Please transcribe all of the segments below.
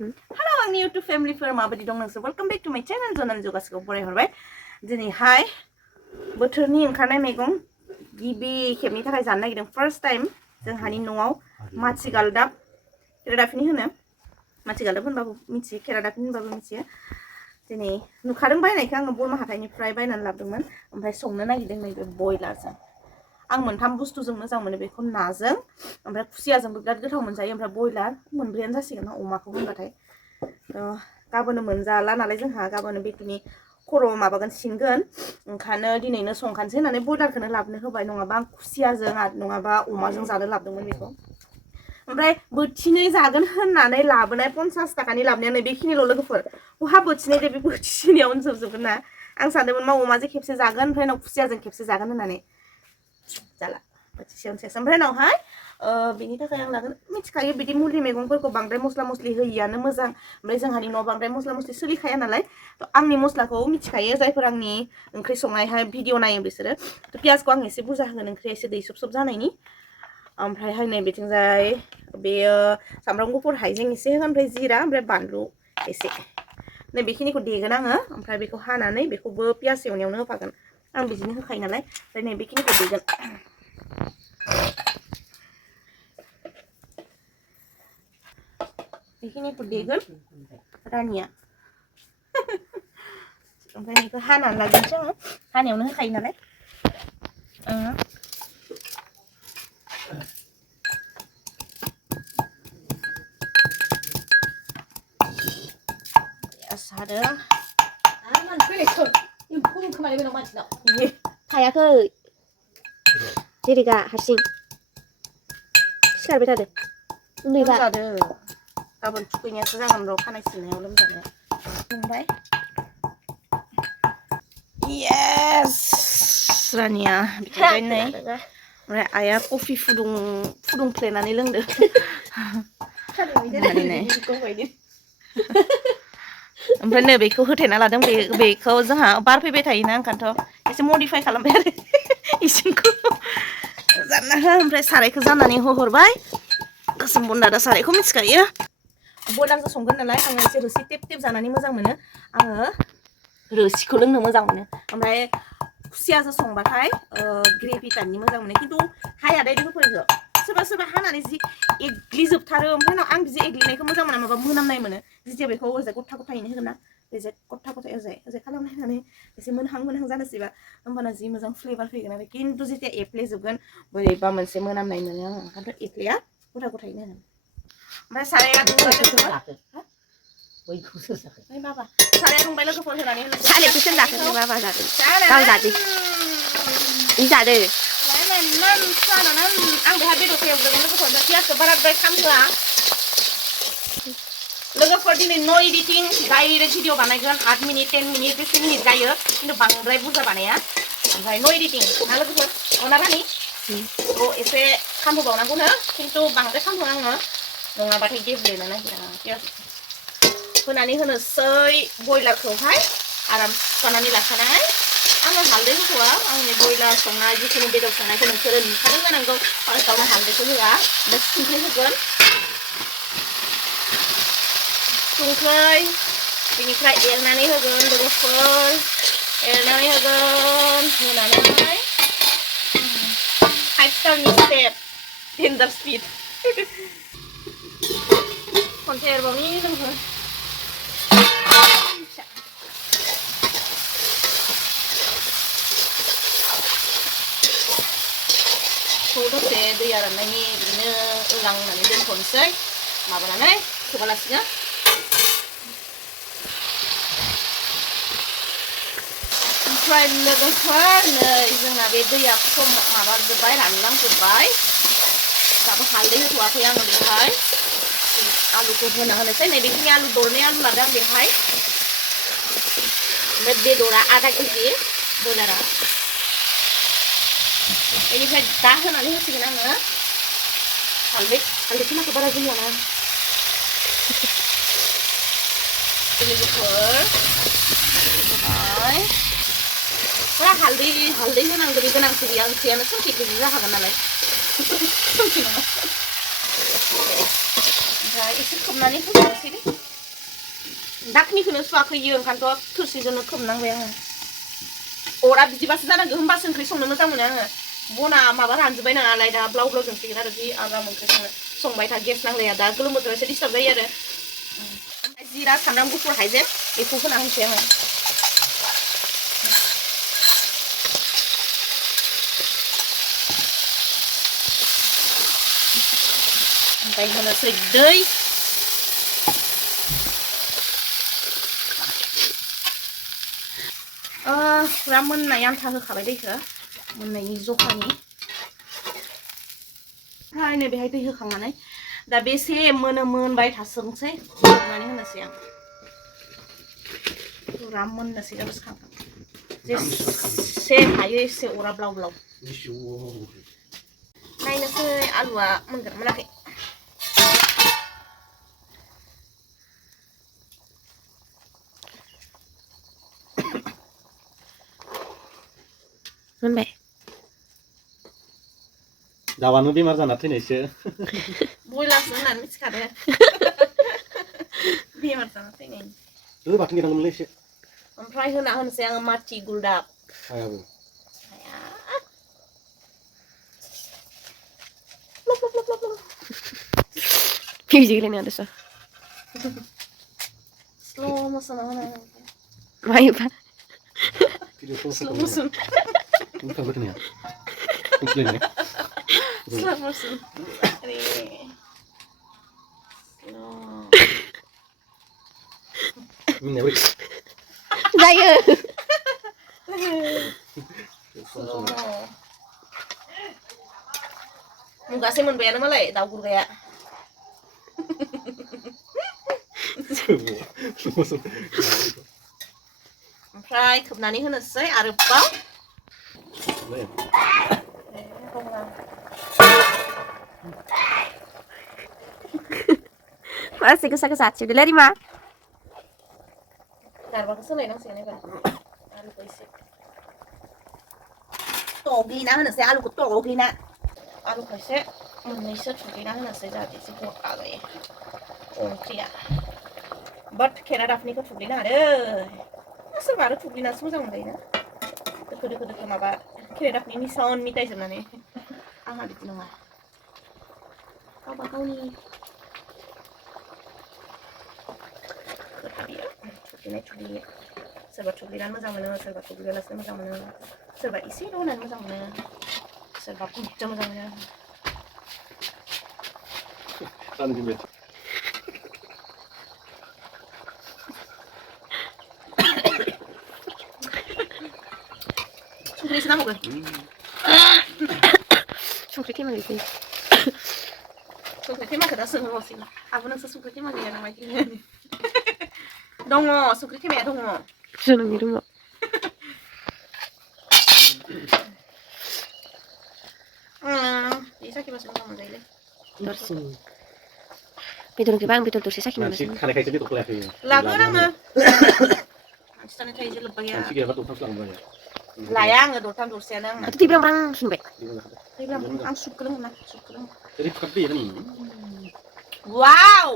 Hello, आंनि YouTube फेमिलिफोर माबायदि दं नोंसोर वेलकम बेक टू माय चैनल जनाल जगासिखौ बरायहरबाय दिनैहाय बोथोरनि ओंखारनाय मैगं गिबि खेबनि थाखाय जानो नागिरदों फर्स्ट टाइम जोंहानि न'आव माथिगालदाब केरादाफिनि होनो माथिगालदाब होनबाबो मिथियो केरादाफिनि होनबाबो मिथियो दिनै नुखादों बायनायखौ आङो बरमा हाथाइनिफ्राय बायनानै लाबोदोंमोन ओमफ्राय संनो नागिरदों नैबे बयलारजों आं मोनथाम बुस्थुजों मोजां मोनो बेखौ नाजों ओमफ्राय खुसियाजोंबो बिराद गोथाव मोनजायो ओमफ्राय बयलार मोनब्रैयानो जासिगोन अमाखौ होनबाथाय गाबोन मोनजाला नालाय जोंहा गाबोन बेखिनि खर' माबागोन सिनगोन ओंखायनो दिनैनो संखानोसै होननानै बयलारखौनो लाबोनो होबाय नङाबा आं खुसियाजों नङाबा अमाजों जानो लाबोदोंमोन बेखौ ओमफ्राय बोथिनै जागोन होननानै लाबोनाय 50 थाखानि लाबोनाया नै बेखिनिल' लोगोफोर बहा बोथिनै दे बे बोथिसेनियावनो जोबजोबगोन ना आं सानदोंमोन मा अमाजों खेबसे जागोन ओमफ्राय उनाव खुसियाजों खेबसे जागोन होननानै जाला बोथिसेयावनो सेस ओमफ्राय उनावहाय बेनि थाखाय आं लागोन मिथिखायो बिदि मुलि मैगंफोरखौ बांद्राय मस्ला मस्लि होयियानो मोजां ओमफ्राय जोंहानि न'आव बांद्राय मस्ला मस्लि सोलिखाया नालाय आंनि मस्लाखौ मिथिखायो जायफोर आंनि ओंख्रि संनायहाय भिडिअ नायो बिसोरो पियासखौ आं एसे बुरजा होगोन ओंख्रिया एसे दै सब जानायनि ओमफ्रायहाय नै बिथिंजाय बेयो सामब्राम गुफुर हाइजें एसे होगोन ओमफ्राय जिरा ओमफ्राय बानलु एसे नै बेखिनिखौ देगोन आङो ओमफ्राय बेखौ हानानै बेखौबो पियास एवनायावनो होफागोन आं बिदिनो होखायो नालाय ओमफ्राय नै बेखिनिखौ देगोन बेखिनिखौ देगोन रानिया ओमफ्राय बेखौ हानानै लाग्रोनोसै आङो हानायावनो होखायो नालाय सादों थायाखै जेरिगा हारसिं सिखारबाय थादो उन्दैबा जादो गाबोन थुखैनायासो जागोन र' खानाय सिननायाव लोमजानाया ओमफ्राय येस रानिया बिथिंजाय नै ओमफ्राय आइया कफि फुदुंफ्लेनानै लोंदो ओमफ्राय नै बेखौ होथेना लादों बेखौ जोंहा बार फैबाय थायोना ओंखायनोथ' एसे मडिफाइ खालामबाय आरो इसिंखौ जानना हो ओमफ्राय सारायखौ जाननानै होहरबाय गोसोम बन्दादा सारायखौ मिथिखायो बयलारजों संगोन नालाय आङो एसे रोसि टेप टेप जानानै मोजां मोनो आङो रोसिखौ लोंनो मोजां मोनो ओमफ्राय खुसियाजों संबाथाय ग्रेभि टाइपनि मोजां मोनो खिन्थु हाया दे बेफोरखौ सोरबा सोरबा हानानै जि एग्लिजोबथारो ओमफ्राय उनाव आं बिदि एग्लिनायखौ मोजां मोना माबा मोनामनाय मोनो जिथिया बेखौ ओरैजाय गथा गथायैनो होगोन ना ओरैजाय गथा गथा ओरैजाय खालामनानै एसे मोनहां जानोसैबा होमबाना जि मोजां फ्लेभार फैगोन आरो खिन्थु जेथिया एफ्लेजोबगोन बोरैबा मोनसे मोनामनाय मोनो आङो ओंखायनोथ' एफ्लेया गथा गथायैनो होनो ओमफ्य साराया बाबा साराया दुंबाय लोगोफोर होनानै सारायखौ सोर जाखो बाबा जादों गाव जादों इ जादो आं बेहा बेदरखौ एवदोंमोन लोगोफोर पियासखौ बाराद्राय खामहोआ लोगोफोर दिनै नो एडिटिं डाइरेक्ट भिडिअ बानायगोन 8 मिनिट 10 मिनिट 15 मिनिट जायो खिन्थु बांद्राय बुरजा बानाया ओमफ्राय नो एडिटिं ना लोगोफोर अना रानि एसे खामहोबावनांगौनो खिन्थु बांद्राय खामहोआ आङो नङाबाथाय गेब्लेनो नागिरा पियास होनानै होनोसै बयलारखौहाय आराम सुखानानै लाखानाय आङो हालदै होथ'आ आंनि बयलार संनाय जिखुनु बेदर संनायखौ नोंसोरो नुखादों जानांगौ फार्स्टआवनो हालदैखौ होआ ओमफ्राय संख्रि होगोन संख्रै बेनिफ्राय एरनानै होगोन लोगोफोर एरनानै होगोन होनानै 5 स्टारनि स्टेप डेन्जार स्पिड खनसे एरबावनि लोगोफोर दसे दैया राननायनि बिदिनो ओलांनानै दोनथ'नोसै माबानानै खोबालासिनो ओमफ्राय लोगोफोर नै जोंना बे दैया खम माबाजोब्बाय रानलांजोब्बाय दाबो हालदै होथ'वाखै आङो बेवहाय आलुखौ होना होनोसै नै बेखिनि आलु दरनै आलु लादों आं बेवहाय ओमफ्राय बेदरा आधा केजि बयलारा बेनिफ्राय दा होनानै होसिगोन आङो हालदैखौ नाखौ बारा जोंना लोगोफोर होबाय बारा हालदै होनांगौनि गोनांथि गैया ओंख्रियानो सोमखे केजि जाखागोन नालाय सोमखे नङा ओमफ्राय एसे खोबनानै होनोसै दे दाखनिखौनो सुवाखैयो ओंखायनोथ' थोरसिजोंनो खोबनांबाय आङो अरा बिदिबासो जानांगौ होमबासो ओंख्रि संनो मोजां मोनो आङो बना माबा रानजोब्बाय नालाय दा ब्लाव ब्लाव जोंसिगोन आरो जि आराम ओंख्रि संबाय था गेस नांलाया दा गोलोम बोथोराव एसे डिस्टार्ब जायो आरो ओमफ्राय जिरा सामब्राम गुफुर हाइजें बेखौ होना होनोसै आङो ओमफ्राय होनोसै दै फुरा मोननाय आन्था होखाबाय दैखौ मोननायनि जखानि ओमफ्राय नै बेहाय दै होखांनानै दा बेसे मोनबाय थासोमसै होनानै होनोसै आं फुरा मोननोसै जाबासो खांगोन जेसे हायो एसे अरा ब्लाव ब्लाव नायनोसै आलुआ मोनगोन मोनाखै मोनबाय दावानो बेमार जाना थैनायसो बयलारसो होननानै मिथिखादो बेमार जाना थैनायनि बाथोन देनांगोनलै एसे ओमफ्राय होना होनोसै आङो माथि गुलदाब हायाबो Music rin adesso. Slow motion naman. Mayo pa. Slow motion. Bukan betul ya? Mungkin ya. Slow motion. Slow. Ini ya. Saya. Slow. Muka sih menbayar malah tahu gue kayak. ओमफ्राय खोबनानै होनोसै आरोबाव Masih kesat-kesat sudah lari mah. गारबाखौ सोलायनांसिगोन एबार आलुखौ एसे तग्लिना होनोसै आलुखौ तग्लिना आलुखौ एसे मोननैसो थुग्लिना होनोसै जाहाथे एसे गथा जायो ओंख्रिया बाट खेरादाफिनिखौ थुग्लिनो हादो सोरबा आरो थुग्लिनासो मोजां मोनजायोना दोखो दोखो दोखो माबा खेरादाफिनि साउन्ड मिटायजोबनानै आंहा बिदि नङा गावबा गावनि खोथा बियो थुग्लिनाय सोरबा थुग्लिनानै मोजां मोनो सोरबा थुग्लियालासिनो मोजां मोनो सोरबा एसेल' होनानै मोजां मोनो सोरबा बुरजा मोजां मोनो संख्रिसो नांगौ संख्रि थेमा गैसै संख्रि थेमाखौ दा सोंहरसिगोन आबो नोंसो संख्रि थेमा गैया नामा दङ संख्रि थेमाया दङ जोंनि रुमाव बे साखिबासो मोजां मोनजायोलै दरसिन बेदर ओंख्रिबा आं बेदर दरसे साखिनो Nanti मोनसै खानायखायसो बेदरखौ लायाखै लागोन आङो मानसि थानो थायो लोब्बा गैया मानसि गैयाबा दंफांसो लांबाय लाया आङो दरथाम दरसेयानो आंना थैब्रां सुनबाय आं सुग्रोनो मोना सुग्रोनो Jadi seperti ini. वाव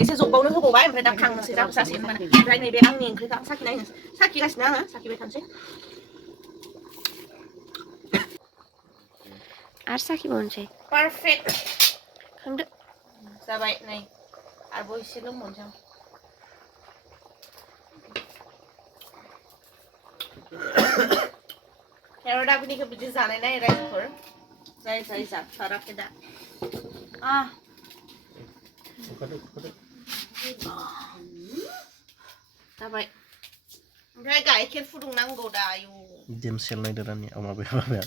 एसे जब्बावनो होबावबाय ओमफ्राय दा खांनोसै जासिगोन होनबानो ओमफ्राय नैबे आंनि ओंख्रिखौ साखिगासिनो आङो साखिबाय थानोसै आरो साखिबावनोसै पारफेक्ट खांदो जाबाय नै आरोबाव एसे लोंबावनोसै आं केरादाफिनिखौ बिदि जानाय नाय रायजोफोर जाय जाथाराखै दा जाबाय ओमफ्राय गाइखेर फुदुंनांगौ दा आयु Demsel नायदो दानि माबाया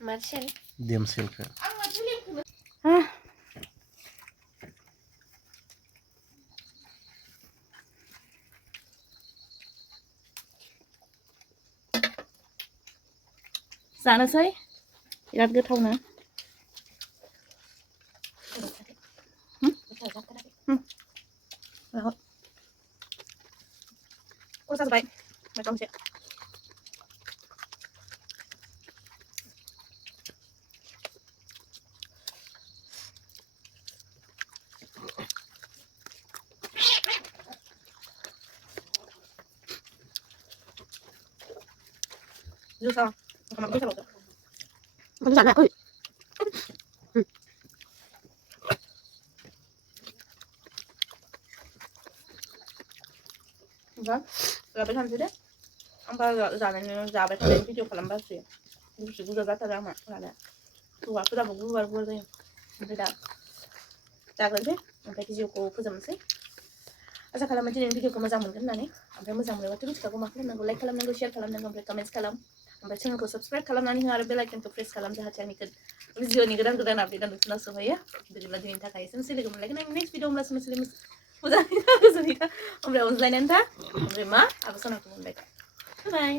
मारसेल Demselखौ आं माथो लेमखौनो जानोसै बिराद गोथावनो जाबाय मोजांसे जुसा ओंखामा गोसाबावदो Kan sana aku. ओमफ्राय जाबाय थानोसै दे ओमफ्राय जाबाय थानाय भिडिअ खालामबासो गुसु गुजा जाथारो आंना लानाया हौवाफोराबो गुवार गुवार जायो ओमफ्राय दा जाग्रोनोसै ओमफ्राय भिडिअखौ फोजोबनोसै आसा खालामो दिनैनि भिडिअखौ मोजां मोनगोन होननानै ओमफ्राय मोजां मोनोबाथ' मिथिखागौ मा खालामनांगौ लाइक खालामनांगौ शेयार खालामनांगौ ओमफ्राय कमेन्ट्स खालाम ओमफ्राय चेनेलखौ साबस्क्राइब खालामनानै हो आरो बेल आइकनखौ प्रेस खालाम जाहाथे आंनि भिडिअनि गोदान गोदान आपडेटआ नोंसोरनाव सहैयो बिदिब्ला दिनैनि थाखाय एसेनोसै लोगो मोनलायगोन आंनि नेक्स्ट भिडिअ होमब्लासो मोजाङै था गोजोनै था ओमफ्राय अनज्लायनानै था ओमफ्राय मा आब' सनाखौ मोनबाय था बाय